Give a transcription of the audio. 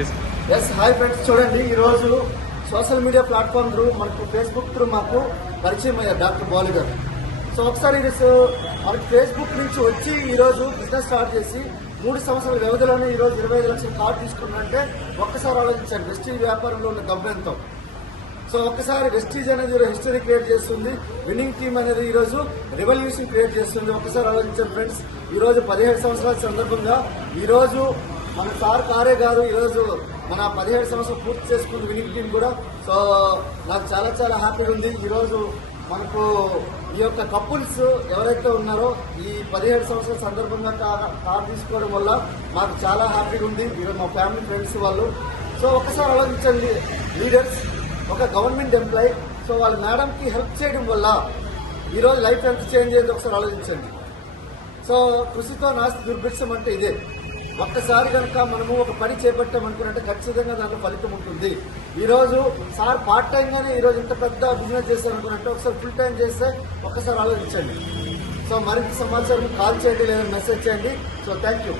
Yes hi friends చూడండి ఈ రోజు సోషల్ మీడియా ప్లాట్ఫామ్ త్రూ మనకు ఫేస్బుక్ త్రూ మాకు పరిచయం అయ్యారు డాక్టర్ బాలు గారు. సో ఒకసారి మనకు సో- ఫేస్బుక్ నుంచి వచ్చి ఈ రోజు బిజినెస్ స్టార్ట్ చేసి మూడు సంవత్సరాల వ్యవధిలోనే ఈ రోజు ఇరవై ఐదు లక్షల కార్డు తీసుకున్నంటే ఒక్కసారి ఆలోచించండి. వెస్టీజ్ వ్యాపారంలో ఉన్న గమ్యంతో. సో ఒక్కసారి వెస్టీజ్ అనేది హిస్టరీ క్రియేట్ చేస్తుంది. విన్నింగ్ టీమ్ అనేది ఈ రోజు రెవల్యూషన్ క్రియేట్ చేస్తుంది. ఒక్కసారి ఆలోచించండి ఫ్రెండ్స్ ఈ రోజు పదిహేడు సంవత్సరాల సందర్భంగా ఈ రోజు మన సార్ కారే గారు ఈరోజు మన పదిహేడు సంవత్సరం పూర్తి చేసుకుంది విన్నింగ్ టీం కూడా. సో నాకు చాలా చాలా హ్యాపీగా ఉంది. ఈరోజు మనకు ఈ యొక్క కపుల్స్ ఎవరైతే ఉన్నారో ఈ పదిహేడు సంవత్సరాల సందర్భంగా కార్ తీసుకోవడం వల్ల మాకు చాలా హ్యాపీగా ఉంది. ఈరోజు మా ఫ్యామిలీ ఫ్రెండ్స్ వాళ్ళు. సో ఒకసారి ఆలోచించండి. లీడర్స్ ఒక గవర్నమెంట్ ఎంప్లాయ్ సో వాళ్ళ మేడంకి హెల్ప్ చేయడం వల్ల ఈరోజు లైఫ్ ఎంత చేంజ్ అయింది ఒకసారి ఆలోచించండి. సో కృషితో నాస్తి దుర్భిక్షం అంటే ఇదే. ఒక్కసారి కనుక మనము ఒక పని చేపట్టామనుకున్నట్టే ఖచ్చితంగా దాంట్లో ఫలితం ఉంటుంది. ఈరోజు సార్ పార్ట్ టైం గానే ఈరోజు ఇంత పెద్ద బిజినెస్ చేశారనుకున్నట్టే ఒకసారి ఫుల్ టైం చేస్తే ఒక్కసారి ఆలోచించండి. సో మరింత సమాచారం కాల్ చేయండి లేదా మెసేజ్ చేయండి. So thank you